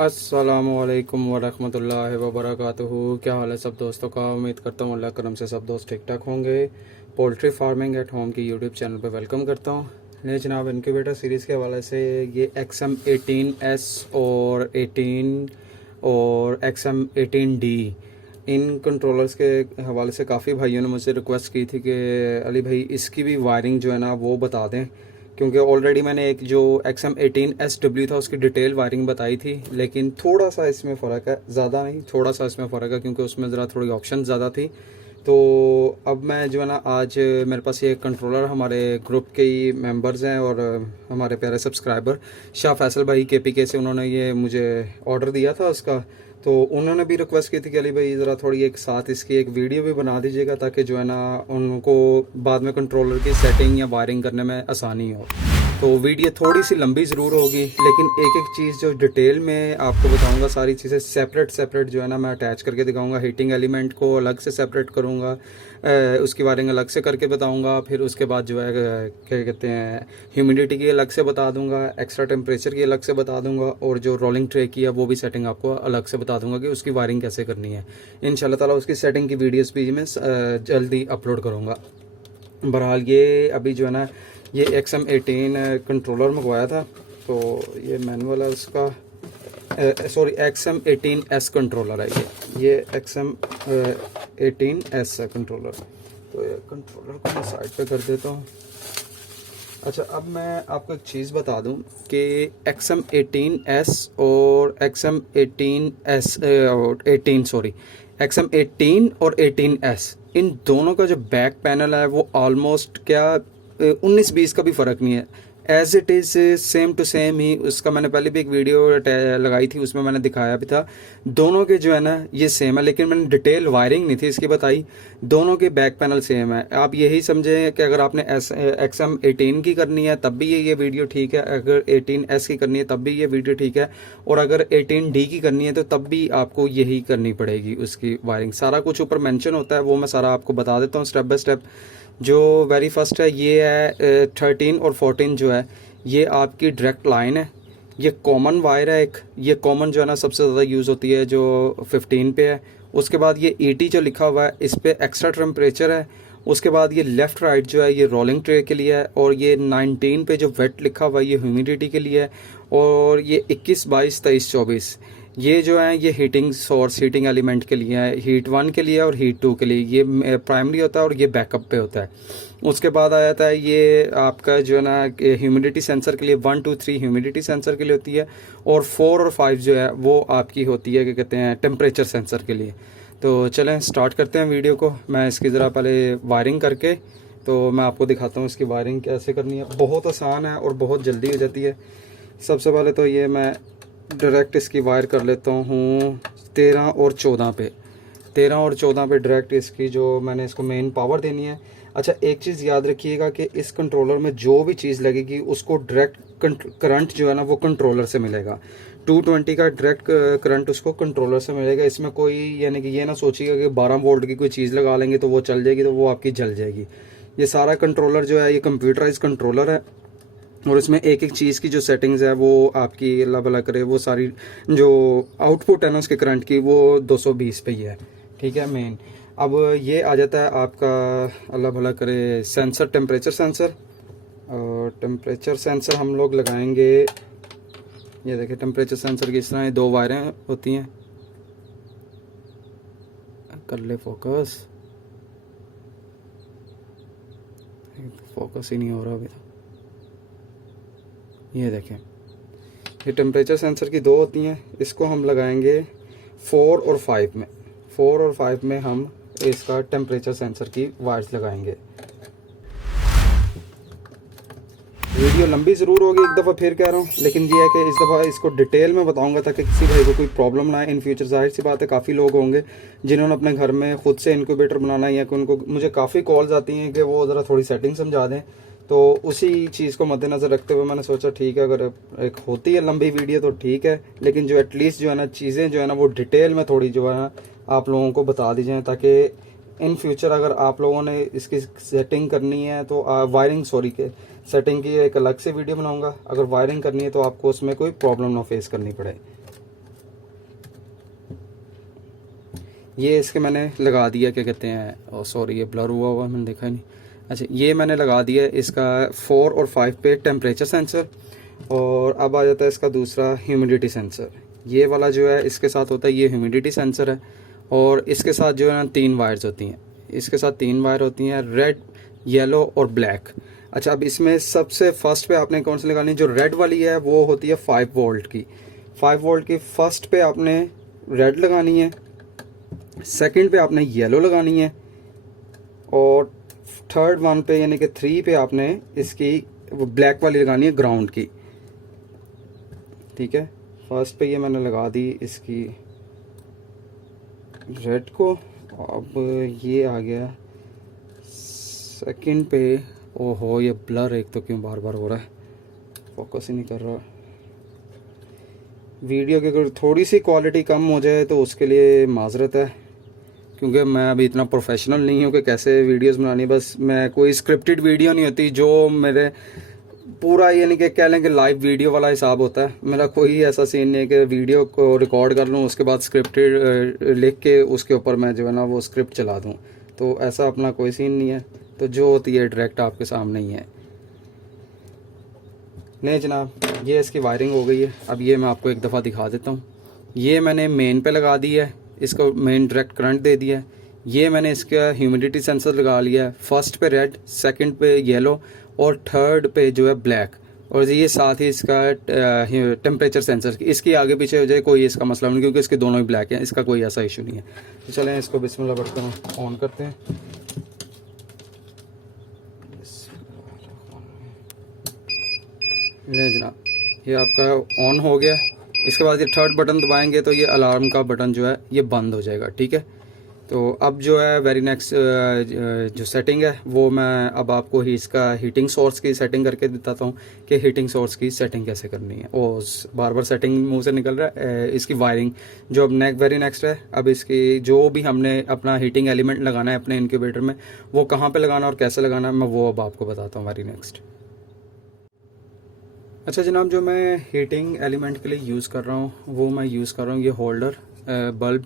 अस्सलामुअलैकुम वरहमतुल्लाहि वबरकातुहू। क्या हाल है सब दोस्तों का। उम्मीद करता हूँ अल्लाह करम से सब दोस्त ठीक ठाक होंगे। पोल्ट्री फार्मिंग एट होम की यूट्यूब चैनल पे वेलकम करता हूँ। नहीं जनाब, इनक्यूबेटर सीरीज़ के हवाले से ये XM18S और 18 और XM18D इन कंट्रोलर्स के हवाले से काफ़ी भाइयों ने मुझसे रिक्वेस्ट की थी कि अली भाई इसकी भी वायरिंग जो है ना वो बता दें, क्योंकि ऑलरेडी मैंने एक जो XM18SW था उसकी डिटेल वायरिंग बताई थी, लेकिन थोड़ा सा इसमें फ़र्क है, ज़्यादा नहीं, थोड़ा सा इसमें फ़र्क है क्योंकि उसमें ज़रा थोड़ी ऑप्शन ज़्यादा थी। तो अब मैं जो है ना आज मेरे पास ये कंट्रोलर हमारे ग्रुप के ही मेंबर्स हैं और हमारे प्यारे सब्सक्राइबर शाह फैसल भाई KPK से उन्होंने ये मुझे ऑर्डर दिया था उसका। तो उन्होंने भी रिक्वेस्ट की थी कि अली भाई ज़रा थोड़ी एक साथ इसकी एक वीडियो भी बना दीजिएगा ताकि जो है ना उनको बाद में कंट्रोलर की सेटिंग या वायरिंग करने में आसानी हो। तो वीडियो थोड़ी सी लंबी ज़रूर होगी, लेकिन एक एक चीज़ जो डिटेल में आपको बताऊंगा, सारी चीज़ें सेपरेट जो है ना मैं अटैच करके दिखाऊंगा। हीटिंग एलिमेंट को अलग से सेपरेट करूंगा, उसकी वायरिंग अलग से करके बताऊंगा। फिर उसके बाद जो है क्या कहते हैं ह्यूमिडिटी की अलग से बता दूंगा, एक्स्ट्रा टेम्परेचर की अलग से बता दूंगा, और जो रोलिंग ट्रे की है वो भी सेटिंग आपको अलग से बता दूंगा कि उसकी वायरिंग कैसे करनी है। इंशाल्लाह ताला उसकी सेटिंग की वीडियोज़ भी मैं जल्दी अपलोड करूँगा। बहरहाल ये अभी जो है ना ये XM18 कंट्रोलर मंगवाया था, तो ये मैनुअल है उसका, सॉरी XM18S कंट्रोलर है ये XM18S है कंट्रोलर। तो ये कंट्रोलर को मैं साइड पे कर देता हूँ। अच्छा, अब मैं आपको एक चीज़ बता दूं कि XM18S और XM18 और 18S इन दोनों का जो बैक पैनल है वो ऑलमोस्ट क्या 19-20 का भी फ़र्क नहीं है। As it is same to same ही। उसका मैंने पहले भी एक वीडियो लगाई थी, उसमें मैंने दिखाया भी था। दोनों के जो है ना ये सेम है, लेकिन मैंने डिटेल वायरिंग नहीं थी इसकी बताई। दोनों के बैक पैनल सेम है। आप यही समझें कि अगर आपने XM18 की करनी है तब भी ये वीडियो ठीक है, अगर 18S की करनी है तब भी ये वीडियो ठीक है, और अगर 18D की करनी है तो तब भी आपको यही करनी पड़ेगी उसकी वायरिंग। सारा कुछ ऊपर मेंशन होता है, वो मैं सारा आपको बता देता हूँ स्टेप बाय स्टेप। जो वेरी फर्स्ट है ये है 13 और 14 जो है ये आपकी डायरेक्ट लाइन है। ये कॉमन वायर है एक, ये कॉमन जो है ना सबसे ज़्यादा यूज़ होती है जो 15 पे है। उसके बाद ये 80 जो लिखा हुआ है इस पर एक्स्ट्रा टेम्परेचर है। उसके बाद ये लेफ़्ट राइट जो है ये रोलिंग ट्रे के लिए है, और ये 19 पे जो वेट लिखा हुआ है ये ह्यूमिडिटी के लिए है, और ये 21, 22, 23, 24 ये जो है ये हीटिंग सोर्स, हीटिंग एलिमेंट के लिए है, हीट 1 के लिए और हीट 2 के लिए। ये प्राइमरी होता है और ये बैकअप पे होता है। उसके बाद आ जाता है ये आपका जो है ना ह्यूमिडिटी सेंसर के लिए 1, 2, 3 ह्यूमिडिटी सेंसर के लिए होती है, और 4 और 5 जो है वो आपकी होती है क्या कहते हैं टेम्परेचर सेंसर के लिए। तो चलें स्टार्ट करते हैं वीडियो को। मैं इसकी ज़रा पहले वायरिंग करके तो मैं आपको दिखाता हूँ इसकी वायरिंग कैसे करनी है। बहुत आसान है और बहुत जल्दी हो जाती है। सबसे पहले तो ये मैं डायरेक्ट इसकी वायर कर लेता हूँ 13 और 14 पे। 13 और 14 पे डायरेक्ट इसकी जो मैंने इसको मेन पावर देनी है। अच्छा, एक चीज़ याद रखिएगा कि इस कंट्रोलर में जो भी चीज़ लगेगी उसको डायरेक्ट करंट जो है ना वो कंट्रोलर से मिलेगा। 220 का डायरेक्ट करंट उसको कंट्रोलर से मिलेगा। इसमें कोई यानी कि ये ना सोचिएगा कि 12 वोल्ट की कोई चीज़ लगा लेंगे तो वो चल जाएगी, तो वो आपकी जल जाएगी। ये सारा कंट्रोलर जो है ये कंप्यूटराइज कंट्रोलर है, और इसमें एक एक चीज़ की जो सेटिंग्स है वो आपकी अल्लाह भला करे वो सारी जो आउटपुट है ना उसके करंट की वो 220 पे ही है। ठीक है मेन। अब ये आ जाता है आपका अल्लाह भला करे सेंसर, टेम्परेचर सेंसर। और टेम्परेचर सेंसर हम लोग लगाएंगे, ये देखिए टेम्परेचर सेंसर की इस तरह 2 वायरें होती हैं। कर ले फोकस, फोकस ही नहीं हो रहा अभी तो। ये देखें ये टेम्परेचर सेंसर की 2 होती हैं। इसको हम लगाएंगे 4 और 5 में। 4 और 5 में हम इसका टेम्परेचर सेंसर की वायर्स लगाएंगे। वीडियो लंबी ज़रूर होगी, एक दफ़ा फिर कह रहा हूँ, लेकिन ये है कि इस दफ़ा इसको डिटेल में बताऊंगा ताकि किसी भाई को कोई प्रॉब्लम ना आए इन फ्यूचर। जाहिर सी बात है काफ़ी लोग होंगे जिन्होंने अपने घर में खुद से इनक्यूबेटर बनाना है, या कि उनको मुझे काफ़ी कॉल्स आती हैं कि वो ज़रा थोड़ी सेटिंग समझा दें। तो उसी चीज़ को मद्देनज़र रखते हुए मैंने सोचा ठीक है, अगर एक होती है लंबी वीडियो तो ठीक है, लेकिन जो एटलीस्ट जो है ना चीज़ें जो है ना वो डिटेल में थोड़ी जो है ना आप लोगों को बता दी जाएँ, ताकि इन फ्यूचर अगर आप लोगों ने इसकी सेटिंग करनी है तो वायरिंग सॉरी के सेटिंग की एक अलग से वीडियो बनाऊंगा। अगर वायरिंग करनी है तो आपको उसमें कोई प्रॉब्लम ना फेस करनी पड़े। ये इसके मैंने लगा दिया, क्या कहते हैं, सॉरी ये ब्लर हुआ मैंने देखा ही नहीं। अच्छा, ये मैंने लगा दिया इसका 4 और 5 पे टेम्परेचर सेंसर। और अब आ जाता है इसका दूसरा ह्यूमिडिटी सेंसर। ये वाला जो है इसके साथ होता है, ये ह्यूमिडिटी सेंसर है। और इसके साथ जो है ना 3 वायर्स होती हैं, इसके साथ 3 वायर होती हैं, रेड, येलो और ब्लैक। अच्छा, अब इसमें सबसे फर्स्ट पे आपने कौन सी लगानी है? जो रेड वाली है वो होती है 5 वोल्ट की। 5 वोल्ट की फर्स्ट पे आपने रेड लगानी है, सेकंड पे आपने येलो लगानी है, और थर्ड वन पे यानी कि 3 पे आपने इसकी वो ब्लैक वाली लगानी है, ग्राउंड की। ठीक है, फर्स्ट पे ये मैंने लगा दी इसकी रेड को। अब ये आ गया सेकंड पे। ओहो, ये ब्लर एक तो क्यों बार बार हो रहा है, फोकस ही नहीं कर रहा। वीडियो की अगर थोड़ी सी क्वालिटी कम हो जाए तो उसके लिए माजरत है, क्योंकि मैं अभी इतना प्रोफेशनल नहीं हूँ कि कैसे वीडियोस बनानी। बस मैं कोई स्क्रिप्टेड वीडियो नहीं होती जो मेरे पूरा यानी कि कह लें कि लाइव वीडियो वाला हिसाब होता है। मेरा कोई ऐसा सीन नहीं है कि वीडियो को रिकॉर्ड कर लूँ उसके बाद स्क्रिप्टेड लिख के उसके ऊपर मैं जो है ना वो स्क्रिप्ट चला दूँ, तो ऐसा अपना कोई सीन नहीं है। तो जो होती है डायरेक्ट आपके सामने ही है। नहीं जनाब, ये इसकी वायरिंग हो गई है। अब ये मैं आपको एक दफ़ा दिखा देता हूँ। ये मैंने मेन पे लगा दी है, इसको मेन डायरेक्ट करंट दे दिया है। ये मैंने इसका ह्यूमिडिटी सेंसर लगा लिया है, फर्स्ट पे रेड, सेकंड पे येलो और थर्ड पे जो है ब्लैक। और ये साथ ही इसका टेम्परेचर सेंसर, इसकी आगे पीछे हो जाए कोई इसका मसला नहीं, क्योंकि इसके दोनों ही ब्लैक हैं, इसका कोई ऐसा इशू नहीं है। तो चलें इसको बिस्मिल्लाह पढ़कर ऑन करते हैं। ले जनाब, ये आपका ऑन हो गया। इसके बाद ये थर्ड बटन दबाएंगे तो ये अलार्म का बटन जो है ये बंद हो जाएगा। ठीक है, तो अब जो है वेरी नेक्स्ट जो सेटिंग है वो मैं अब आपको ही इसका हीटिंग सोर्स की सेटिंग करके बताता हूँ कि हीटिंग सोर्स की सेटिंग कैसे करनी है। और बार बार सेटिंग मुंह से निकल रहा है। इसकी वायरिंग जो अब वेरी नेक्स्ट है, अब इसकी जो भी हमने अपना हीटिंग एलिमेंट लगाना है अपने इनक्यूबेटर में, वो कहाँ पे लगाना और कैसे लगाना है मैं वो अब आपको बताता हूँ वेरी नेक्स्ट। अच्छा जनाब, जो मैं हीटिंग एलिमेंट के लिए यूज़ कर रहा हूँ वो मैं यूज़ कर रहा हूँ ये होल्डर बल्ब।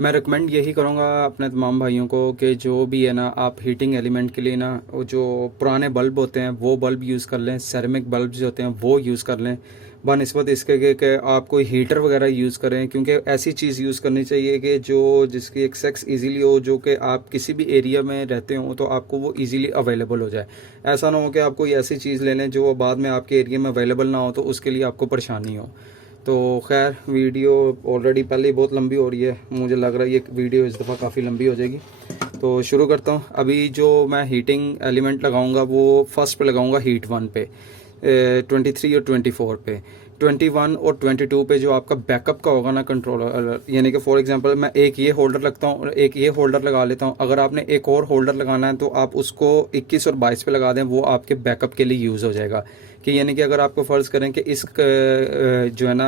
मैं रिकमेंड यही करूँगा अपने तमाम भाइयों को कि जो भी है ना आप हीटिंग एलिमेंट के लिए ना वो जो पुराने बल्ब होते हैं वो बल्ब यूज़ कर लें, सेरेमिक बल्ब जो होते हैं वो यूज़ कर लें बनिस्बत इसके कि आप कोई हीटर वगैरह यूज़ करें। क्योंकि ऐसी चीज़ यूज़ करनी चाहिए कि जो जिसकी एक्सेस इजीली हो, जो कि आप किसी भी एरिया में रहते हो तो आपको वो इजीली अवेलेबल हो जाए। ऐसा ना हो कि आप कोई ऐसी चीज़ ले लें जो बाद में आपके एरिया में अवेलेबल ना हो तो उसके लिए आपको परेशानी हो। तो खैर, वीडियो ऑलरेडी पहले ही बहुत लंबी हो रही है, मुझे लग रहा है ये वीडियो इस दफ़ा काफ़ी लंबी हो जाएगी। तो शुरू करता हूँ। अभी जो मैं हीटिंग एलिमेंट लगाऊंगा वो फर्स्ट पे लगाऊंगा हीट 1 पे, 23 और 24 पे। 21 और 22 पे जो आपका बैकअप का होगा ना कंट्रोलर, यानी कि फॉर एग्जांपल मैं एक ये होल्डर लगता हूँ और एक ये होल्डर लगा लेता हूँ। अगर आपने एक और होल्डर लगाना है तो आप उसको 21 और 22 पे लगा दें, वो आपके बैकअप के लिए यूज़ हो जाएगा। कि यानी कि अगर आपको फ़र्ज़ करें कि इस जो है ना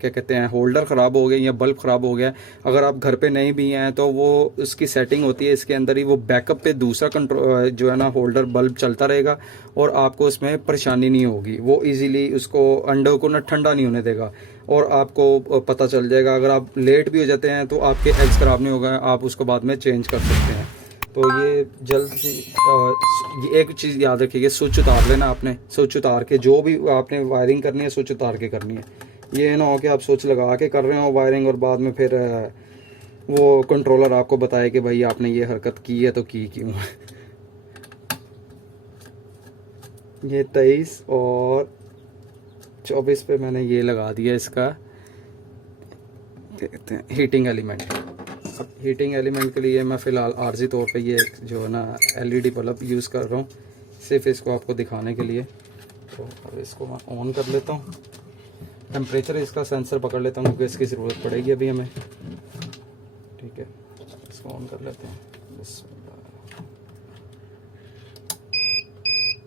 क्या कहते हैं होल्डर ख़राब हो गया या बल्ब ख़राब हो गया, अगर आप घर पे नहीं भी हैं तो वो उसकी सेटिंग होती है इसके अंदर ही, वो बैकअप पे दूसरा कंट्रोल जो है ना होल्डर बल्ब चलता रहेगा और आपको उसमें परेशानी नहीं होगी। वो इजीली उसको अंडों को ना ठंडा नहीं होने देगा और आपको पता चल जाएगा। अगर आप लेट भी हो जाते हैं तो आपके एग्स ख़राब नहीं होगा, आप उसको बाद में चेंज कर सकते हैं। तो ये जल्द से ये एक चीज़ याद रखिएगा, स्विच उतार लेना आपने। स्विच उतार के जो भी आपने वायरिंग करनी है स्विच उतार के करनी है। ये ना हो कि आप स्विच लगा के कर रहे हो वायरिंग और बाद में फिर वो कंट्रोलर आपको बताए कि भाई आपने ये हरकत की है तो की क्यों। ये 23 और 24 पे मैंने ये लगा दिया इसका कहते हैं हीटिंग एलिमेंट। अब हीटिंग एलिमेंट के लिए मैं फ़िलहाल आर्जी तौर पे ये जो है ना एलईडी बल्ब यूज़ कर रहा हूँ, सिर्फ इसको आपको दिखाने के लिए। तो अब इसको मैं ऑन कर लेता हूँ, टेम्परेचर इसका सेंसर पकड़ लेता हूँ क्योंकि इसकी ज़रूरत पड़ेगी अभी हमें। ठीक है, इसको ऑन कर लेते हैं।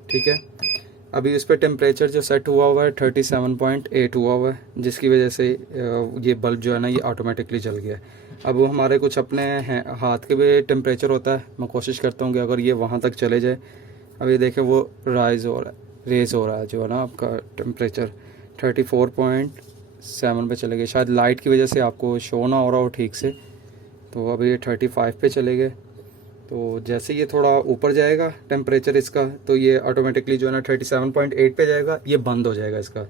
ठीक है, अभी इस पर टेम्परेचर जो सेट हुआ है 37.8 हुआ है, जिसकी वजह से ये बल्ब जो है ना ये ऑटोमेटिकली जल गया है। अब वो हमारे कुछ अपने हाथ के भी टेम्परेचर होता है, मैं कोशिश करता हूँ कि अगर ये वहाँ तक चले जाए। अब ये देखें वो रेज़ हो रहा है जो है ना आपका टेम्परेचर 34.7 पे चले गए। शायद लाइट की वजह से आपको शो ना हो रहा हो ठीक से। तो अभी ये 35 पे चले गए। तो जैसे ये थोड़ा ऊपर जाएगा टेम्परेचर इसका, तो ये ऑटोमेटिकली जो है ना 37.8 पे जाएगा, ये बंद हो जाएगा इसका।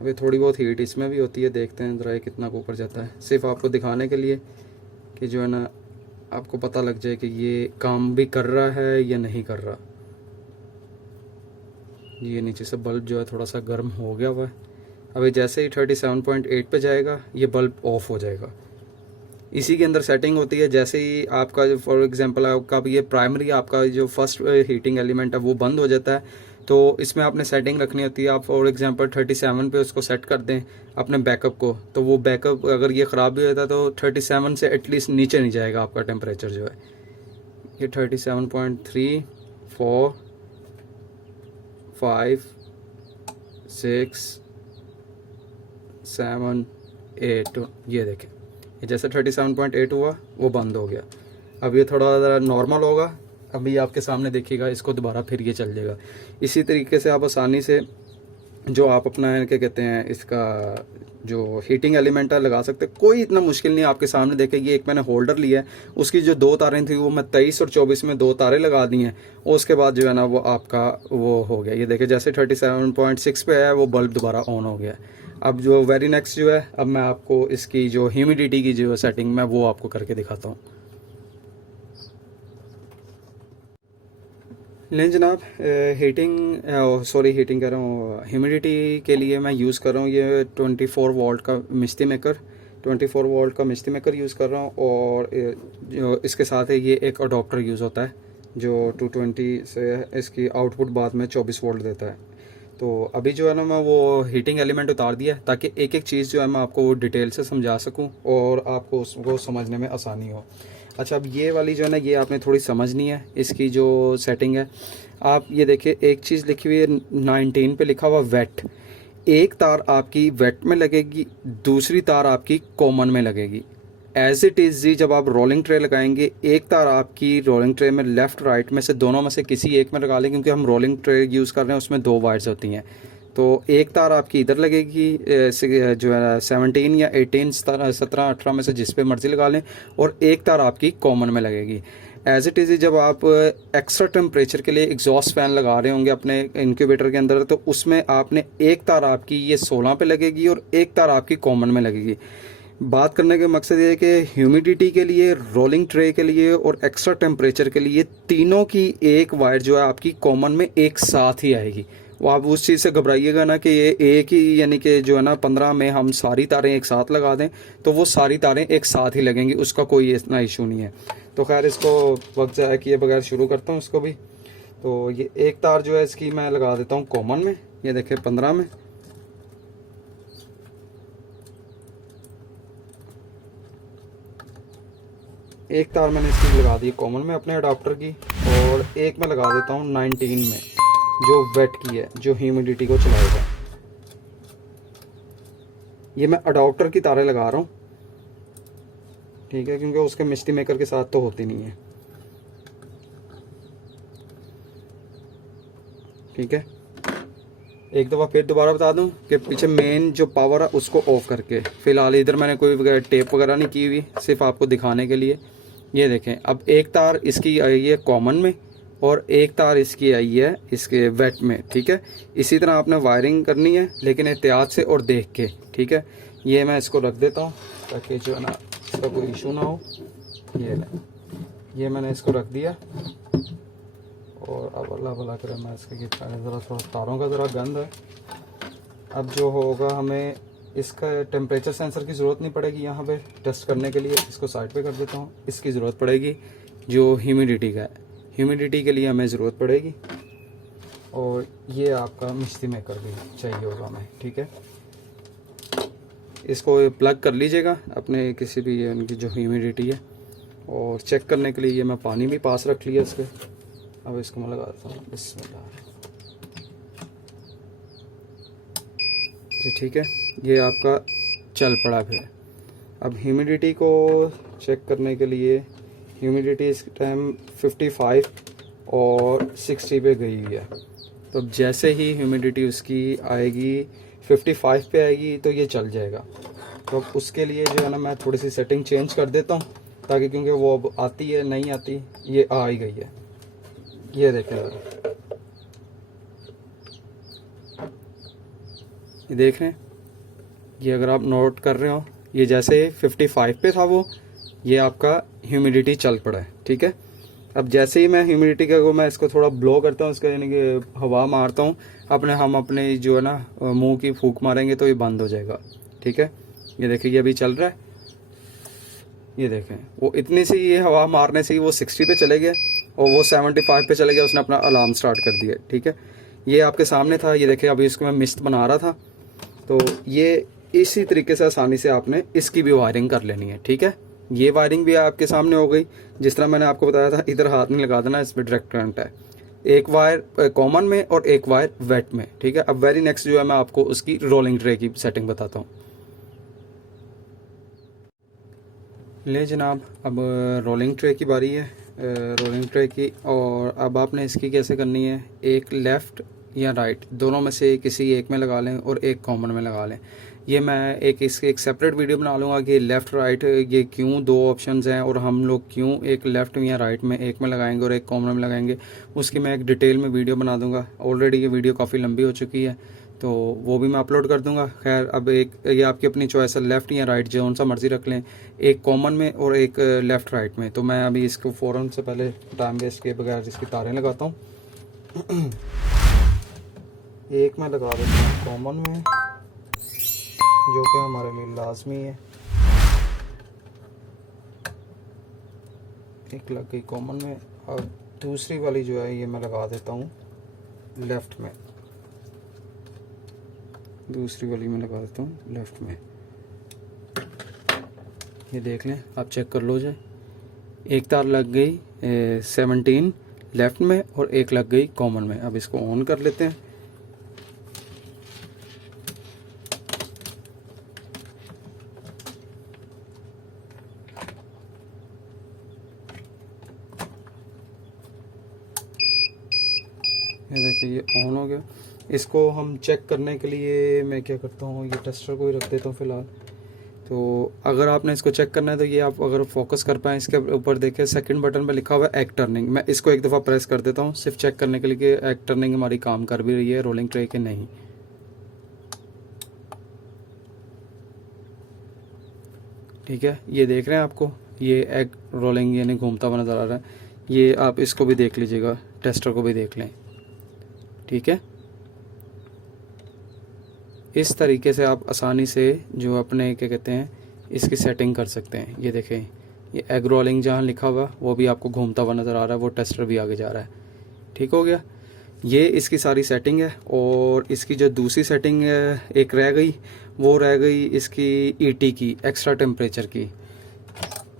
अभी थोड़ी बहुत हीट इसमें भी होती है, देखते हैं ज़रा ये कितना ऊपर जाता है, सिर्फ आपको दिखाने के लिए कि जो है ना आपको पता लग जाए कि ये काम भी कर रहा है या नहीं कर रहा। ये नीचे से बल्ब जो है थोड़ा सा गर्म हो गया हुआ है। अभी जैसे ही 37.8 पे जाएगा ये बल्ब ऑफ हो जाएगा। इसी के अंदर सेटिंग होती है। जैसे ही आपका जो फॉर एग्जांपल आपका ये प्राइमरी आपका जो फर्स्ट हीटिंग एलिमेंट है वो बंद हो जाता है, तो इसमें आपने सेटिंग रखनी होती है। आप फॉर एग्जांपल 37 पे उसको सेट कर दें अपने बैकअप को, तो वो बैकअप अगर ये ख़राब भी होता है तो 37 से एटलीस्ट नीचे नहीं जाएगा आपका टेम्परेचर जो है। ये 37.3, 4, 5, 6, 7, 8, ये देखें ये जैसे 37.8 हुआ वो बंद हो गया। अब ये थोड़ा ज़रा नॉर्मल होगा, अभी आपके सामने देखिएगा इसको दोबारा फिर ये चल जाएगा। इसी तरीके से आप आसानी से जो आप अपना क्या कहते हैं इसका जो हीटिंग एलिमेंट है लगा सकते हैं। कोई इतना मुश्किल नहीं, आपके सामने देखेंगे। एक मैंने होल्डर लिया है, उसकी जो 2 तारें थी वो मैं 23 और 24 में 2 तारें लगा दी हैं, और उसके बाद जो है ना वो आपका वो हो गया। ये देखें जैसे 37.6 पे है वो बल्ब दोबारा ऑन हो गया। अब जो वेरी नेक्स्ट जो है, अब मैं आपको इसकी जो ह्यूमिडिटी की जो सेटिंग मैं वो आपको करके दिखाता हूँ। नहीं जनाब, हीटिंग कर रहा हूँ, ह्यूमिडिटी के लिए मैं यूज़ कर रहा हूँ ये 24 वोल्ट का मिस्टी मेकर, 24 वोल्ट का मिस्टी मेकर यूज़ कर रहा हूँ। और जो इसके साथ है ये एक अडोप्टर यूज़ होता है जो 220 से इसकी आउटपुट बाद में 24 वोल्ट देता है। तो अभी जो है ना मैं वो हीटिंग एलिमेंट उतार दिया ताकि एक एक चीज़ जो है मैं आपको डिटेल से समझा सकूं और आपको उसको समझने में आसानी हो। अच्छा, अब ये वाली जो है ना ये आपने थोड़ी समझनी है, इसकी जो सेटिंग है। आप ये देखिए एक चीज़ लिखी हुई है 19 पे लिखा हुआ वेट। एक तार आपकी वेट में लगेगी, दूसरी तार आपकी कॉमन में लगेगी। एज इट इज़ जी, जब आप रोलिंग ट्रे लगाएंगे एक तार आपकी रोलिंग ट्रे में लेफ़्ट राइट में से दोनों में से किसी एक में लगा लें, क्योंकि हम रोलिंग ट्रे यूज़ कर रहे हैं उसमें 2 वायर्स होती हैं। तो एक तार आपकी इधर लगेगी जो है 17 या 18, 17, 18 में से जिस पे मर्ज़ी लगा लें, और एक तार आपकी कॉमन में लगेगी। एज इट इज़ जब आप एक्स्ट्रा टेम्परेचर के लिए एग्जॉस्ट फैन लगा रहे होंगे अपने इंक्यूबेटर के अंदर, तो उसमें आपने एक तार आपकी ये 16 पे लगेगी और एक तार आपकी कॉमन में लगेगी। बात करने का मकसद ये है कि ह्यूमिडिटी के लिए, रोलिंग ट्रे के लिए और एक्स्ट्रा टेम्परेचर के लिए तीनों की एक वायर जो है आपकी कॉमन में एक साथ ही आएगी। वो आप उस चीज़ से घबराइएगा ना कि ये एक ही, यानी कि जो है ना 15 में हम सारी तारें एक साथ लगा दें तो वो सारी तारें एक साथ ही लगेंगी, उसका कोई इतना इशू नहीं है। तो खैर इसको वक्त ज़ाया किए बगैर शुरू करता हूँ इसको भी। तो ये एक तार जो है इसकी मैं लगा देता हूँ कॉमन में, ये देखें 15 में। एक तार मैंने इसकी लगा दी कॉमन में अपने अडाप्टर की, और एक मैं लगा देता हूँ 19 में जो वेट की है, जो ह्यूमिडिटी को चलाएगा। ये मैं अडाप्टर की तारें लगा रहा हूँ, ठीक है, क्योंकि उसके मिस्टी मेकर के साथ तो होती नहीं है। ठीक है, एक दफ़ा फिर दोबारा बता दूं कि पीछे मेन जो पावर है उसको ऑफ करके, फ़िलहाल इधर मैंने कोई टेप वगैरह नहीं की हुई, सिर्फ आपको दिखाने के लिए। ये देखें, अब एक तार इसकी आई है कॉमन में और एक तार इसकी आई है इसके वेट में। ठीक है, इसी तरह आपने वायरिंग करनी है, लेकिन एहतियात से और देख के। ठीक है, ये मैं इसको रख देता हूँ ताकि जो है ना इसका कोई इशू ना हो। ये मैंने इसको रख दिया, और अब अल्लाह भला करे मैं इसके ज़रा थोड़ा तारों का ज़रा गंद है। अब जो होगा, हमें इसका टेम्परेचर सेंसर की ज़रूरत नहीं पड़ेगी यहाँ पे टेस्ट करने के लिए, इसको साइड पे कर देता हूँ। इसकी ज़रूरत पड़ेगी जो ह्यूमिडिटी का है, ह्यूमिडिटी के लिए हमें ज़रूरत पड़ेगी, और ये आपका मिस्टी मेकर भी चाहिए होगा हमें। ठीक है, इसको प्लग कर लीजिएगा अपने किसी भी उनकी जो ह्यूमिडिटी है, और चेक करने के लिए ये मैं पानी भी पास रख लिया इसके। अब इसको मैं लगाता हूँ, बिस्मिल्लाह जी। ठीक है, ये आपका चल पड़ा फिर। अब ह्यूमिडिटी को चेक करने के लिए, ह्यूमिडिटी इस टाइम 55 और 60 पे गई हुई है। तो जैसे ही ह्यूमिडिटी उसकी आएगी 55 पे आएगी तो ये चल जाएगा। तो उसके लिए जो है ना मैं थोड़ी सी सेटिंग चेंज कर देता हूँ। ताकि, क्योंकि वो अब आती है नहीं आती, ये आ ही गई है। ये देखें ज़रा, ये देख रहे हैं, ये अगर आप नोट कर रहे हो, ये जैसे 55 पे था वो, ये आपका ह्यूमिडिटी चल पड़ा है। ठीक है, अब जैसे ही मैं ह्यूमिडिटी का को मैं इसको थोड़ा ब्लो करता हूँ, इसका यानी कि हवा मारता हूँ हम अपने जो है ना मुंह की फूंक मारेंगे तो ये बंद हो जाएगा। ठीक है, ये देखिए ये अभी चल रहा है, ये देखें वो इतनी सी ये हवा मारने से ही वो 60 पे चले गए और वो 75 पे चले गया, उसने अपना अलार्म स्टार्ट कर दिया। ठीक है, ये आपके सामने था, ये देखें अभी इसको मैं मिस्ट बना रहा था। तो ये इसी तरीके से आसानी से आपने इसकी भी वायरिंग कर लेनी है। ठीक है, ये वायरिंग भी आपके सामने हो गई। जिस तरह मैंने आपको बताया था, इधर हाथ नहीं लगा देना, इसमें डायरेक्ट करंट है, एक वायर कॉमन में और एक वायर वेट में। ठीक है, अब वेरी नेक्स्ट जो है मैं आपको उसकी रोलिंग ट्रे की सेटिंग बताता हूँ। ले जनाब, अब रोलिंग ट्रे की बारी है, रोलिंग ट्रे की। और अब आपने इसकी कैसे करनी है, एक लेफ़्ट या राइट दोनों में से किसी एक में लगा लें और एक कॉमन में लगा लें। ये मैं एक सेपरेट वीडियो बना लूँगा कि लेफ़्ट राइट ये क्यों दो ऑप्शंस हैं और हम लोग क्यों एक लेफ़्ट या राइट में एक में लगाएंगे और एक कॉमन में लगाएंगे, उसकी मैं एक डिटेल में वीडियो बना दूँगा। ऑलरेडी ये वीडियो काफ़ी लंबी हो चुकी है, तो वो भी मैं अपलोड कर दूंगा। खैर, अब एक ये आपकी अपनी चॉइस है, लेफ़्ट या राइट जो सा मर्ज़ी रख लें, एक कॉमन में और एक लेफ़्ट राइट में। तो मैं अभी इसको फ़ौरन से पहले टाइम वेस्ट के बगैर इसकी तारें लगाता हूँ। एक मैं लगा देता हूँ कॉमन में, जो कि हमारे लिए लाजमी है। एक लग गई कॉमन में, और दूसरी वाली जो है ये मैं लगा देता हूँ लेफ़्ट में, दूसरी वाली में लगा देता हूँ लेफ़्ट में। ये देख लें, आप चेक कर लो जाए, एक तार लग गई 17 लेफ़्ट में और एक लग गई कॉमन में। अब इसको ऑन कर लेते हैं। ये देखिए ये ऑन हो गया। इसको हम चेक करने के लिए मैं क्या करता हूँ, ये टेस्टर को ही रख देता हूँ फ़िलहाल। तो अगर आपने इसको चेक करना है तो ये आप अगर फोकस कर पाएँ, इसके ऊपर देखिए सेकंड बटन पे लिखा हुआ है एक्ट टर्निंग। मैं इसको एक दफ़ा प्रेस कर देता हूँ सिर्फ चेक करने के लिए कि एक्ट टर्निंग हमारी काम कर भी रही है रोलिंग ट्रे के नहीं। ठीक है, ये देख रहे हैं आपको ये एग रोलिंग यानी घूमता हुआ नज़र आ रहा है। ये आप इसको भी देख लीजिएगा, टेस्टर को भी देख लें। ठीक है, इस तरीके से आप आसानी से जो अपने क्या कहते हैं इसकी सेटिंग कर सकते हैं। ये देखें, ये एग रोलिंग जहाँ लिखा हुआ वो भी आपको घूमता हुआ नज़र आ रहा है, वो टेस्टर भी आगे जा रहा है। ठीक हो गया, ये इसकी सारी सेटिंग है। और इसकी जो दूसरी सेटिंग एक रह गई, वो रह गई इसकी ईटी की, एक्स्ट्रा टेम्परेचर की।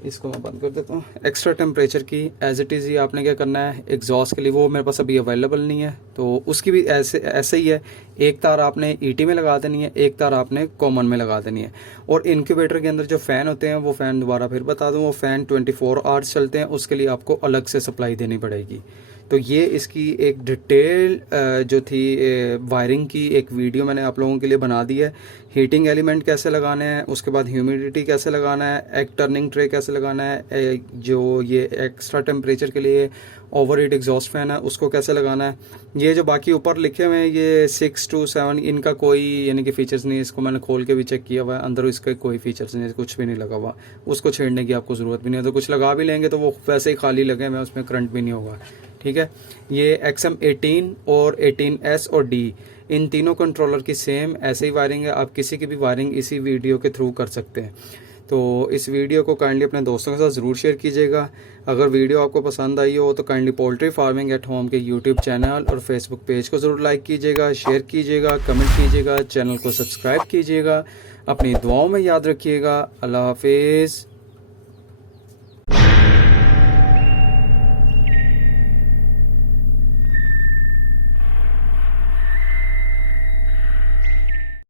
इसको मैं बंद कर देता हूँ। एक्स्ट्रा टेम्परेचर की एज इट इज़ ही आपने क्या करना है, एग्जॉस्ट के लिए वो मेरे पास अभी अवेलेबल नहीं है, तो उसकी भी ऐसे ही है। एक तार आपने ईटी में लगा देनी है, एक तार आपने कॉमन में लगा देनी है। और इनक्यूबेटर के अंदर जो फ़ैन होते हैं, वो फ़ैन दोबारा फिर बता दूँ, वो फ़ैन 24 आवर्स चलते हैं, उसके लिए आपको अलग से सप्लाई देनी पड़ेगी। तो ये इसकी एक डिटेल जो थी वायरिंग की एक वीडियो मैंने आप लोगों के लिए बना दी है। हीटिंग एलिमेंट कैसे लगाने हैं, उसके बाद ह्यूमिडिटी कैसे लगाना है, एग टर्निंग ट्रे कैसे लगाना है, जो ये एक्स्ट्रा टेम्परेचर के लिए ओवर हीट एग्जॉस्ट फैन है उसको कैसे लगाना है। ये जो बाकी ऊपर लिखे हुए हैं ये 6 to 7, इनका कोई यानी कि फ़ीचर्स नहीं है। इसको मैंने खोल के भी चेक किया हुआ है, अंदर इसका कोई फ़ीचर्स नहीं है, कुछ भी नहीं लगा हुआ। उसको छेड़ने की आपको ज़रूरत भी नहीं है। तो कुछ लगा भी लेंगे तो वो वैसे ही खाली लगे हुए, उसमें करंट भी नहीं होगा। ठीक है, ये XM18 और 18S और D इन तीनों कंट्रोलर की सेम ऐसे ही वायरिंग है। आप किसी की भी वायरिंग इसी वीडियो के थ्रू कर सकते हैं। तो इस वीडियो को काइंडली अपने दोस्तों के साथ ज़रूर शेयर कीजिएगा। अगर वीडियो आपको पसंद आई हो तो kindly poultry farming at home के यूट्यूब चैनल और फेसबुक पेज को ज़रूर लाइक कीजिएगा, शेयर कीजिएगा, कमेंट कीजिएगा, चैनल को सब्सक्राइब कीजिएगा। अपनी दुआओं में याद रखिएगा। अल्लाह हाफिज़।